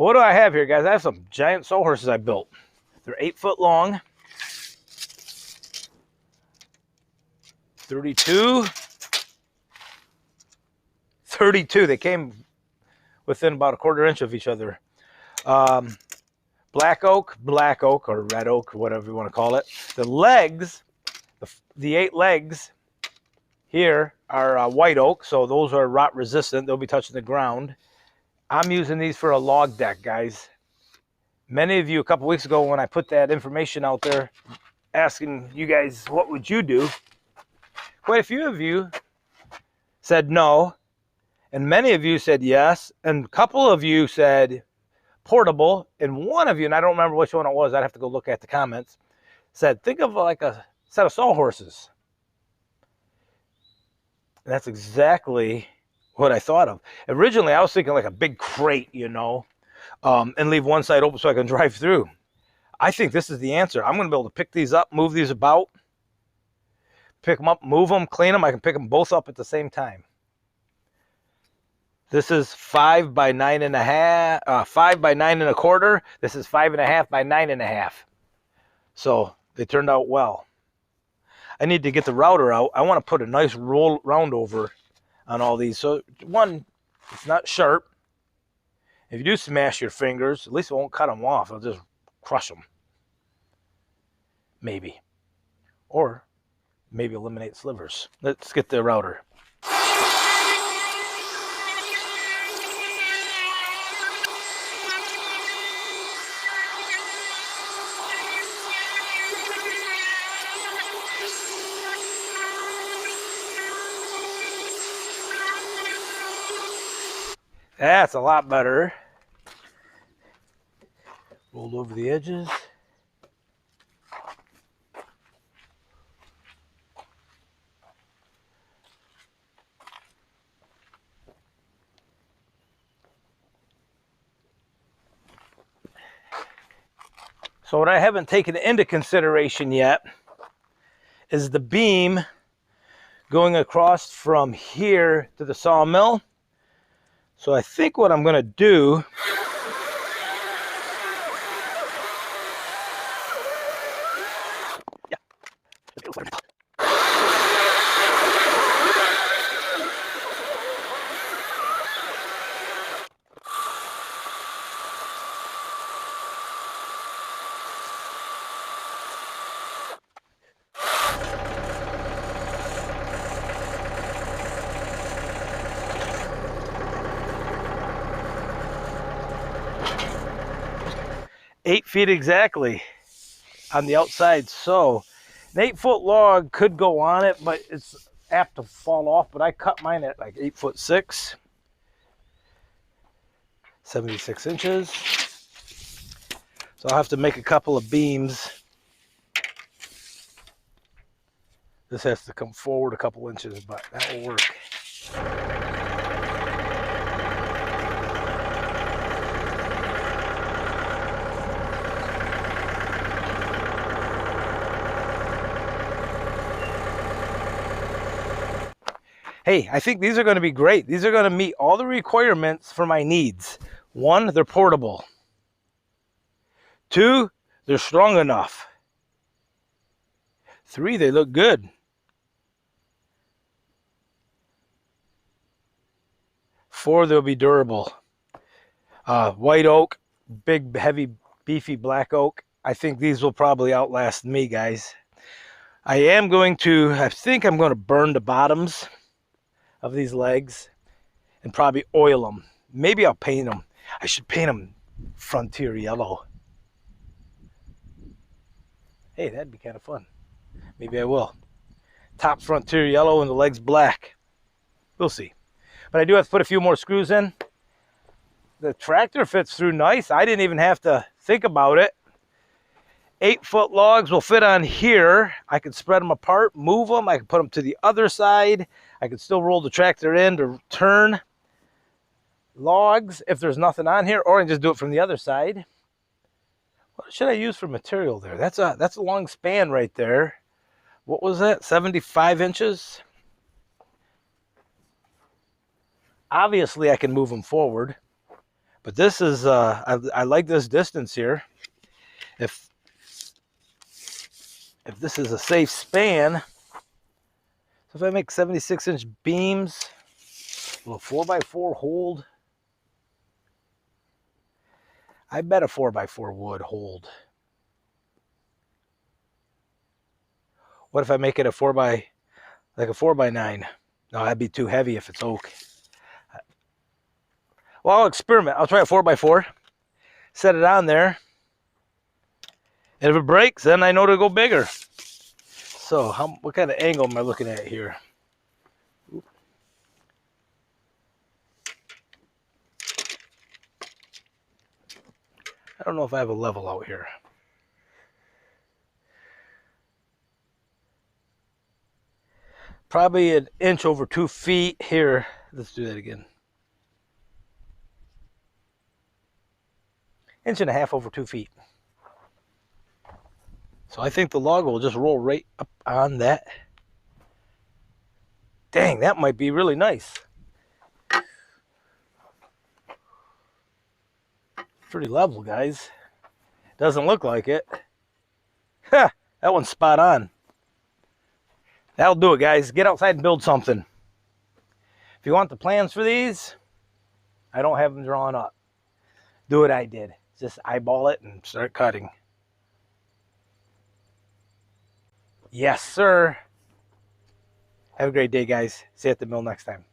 What do I have here, guys? I have some giant sawhorses I built. They're 8 foot long. 32. They came within about a 1/4 inch of each other. Black oak, or red oak, whatever you want to call it. The legs, the 8 legs here are white oak, so those are rot resistant. They'll be touching the ground. I'm using these for a log deck, guys. Many of you, a couple weeks ago when I put that information out there, asking you guys, what would you do? Quite a few of you said no, and many of you said yes, and a couple of you said portable, and one of you, and I don't remember which one it was, I'd have to go look at the comments, said, think of like a set of sawhorses. And that's exactly what I thought of. Originally, I was thinking like a big crate, you know, and leave one side open so I can drive through. I think this is the answer. I'm going to be able to pick these up, move these about, pick them up, move them, clean them. I can pick them both up at the same time. This is 5 by 9 1/2, 5 by 9 1/4. This is 5 1/2 by 9 1/2. So they turned out well. I need to get the router out. I want to put a nice round over on all these. So one, it's not sharp. If you do smash your fingers, at least it won't cut them off. It'll just crush them. Maybe. Or maybe eliminate slivers. Let's get the router. That's a lot better. Rolled over the edges. So what I haven't taken into consideration yet is the beam going across from here to the sawmill. So I think what I'm going to do eight feet exactly on the outside. So an 8 foot log could go on it, but it's apt to fall off. But I cut mine at like 8'6", 76 inches. So I'll have to make a couple of beams. This has to come forward a couple inches, but that will work. Hey, I think these are going to be great. These are going to meet all the requirements for my needs. 1, they're portable. 2, they're strong enough. 3, they look good. 4, they'll be durable. White oak, big, heavy, beefy black oak. I think these will probably outlast me, guys. I think I'm going to burn the bottoms of these legs and probably oil them. Maybe I'll paint them. I should paint them Frontier yellow. Hey, that'd be kind of fun. Maybe I will. Top Frontier yellow and the legs black. We'll see. But I do have to put a few more screws in. The tractor fits through nice. I didn't even have to think about it. 8 foot logs will fit on here. I can spread them apart, move them. I can put them to the other side. I can still roll the tractor in to turn logs if there's nothing on here, or I can just do it from the other side. What should I use for material there? That's a long span right there. What was that? 75 inches? Obviously, I can move them forward. But this is, I like this distance here. If this is a safe span, so if I make 76-inch beams, will a 4x4 hold? I bet a 4x4 would hold. What if I make it a 4x9? No, that'd be too heavy if it's oak. Well, I'll experiment. I'll try a 4x4, set it on there, and if it breaks, then I know to go bigger. So, what kind of angle am I looking at here? I don't know if I have a level out here. Probably an inch over 2 feet here. Let's do that again. 1.5 inches over 2 feet. So I think the log will just roll right up on that. Dang, that might be really nice. Pretty level, guys. Doesn't look like it. Ha! That one's spot on. That'll do it, guys. Get outside and build something. If you want the plans for these, I don't have them drawn up. Do what I did. Just eyeball it and start cutting. Yes, sir. Have a great day, guys. See you at the mill next time.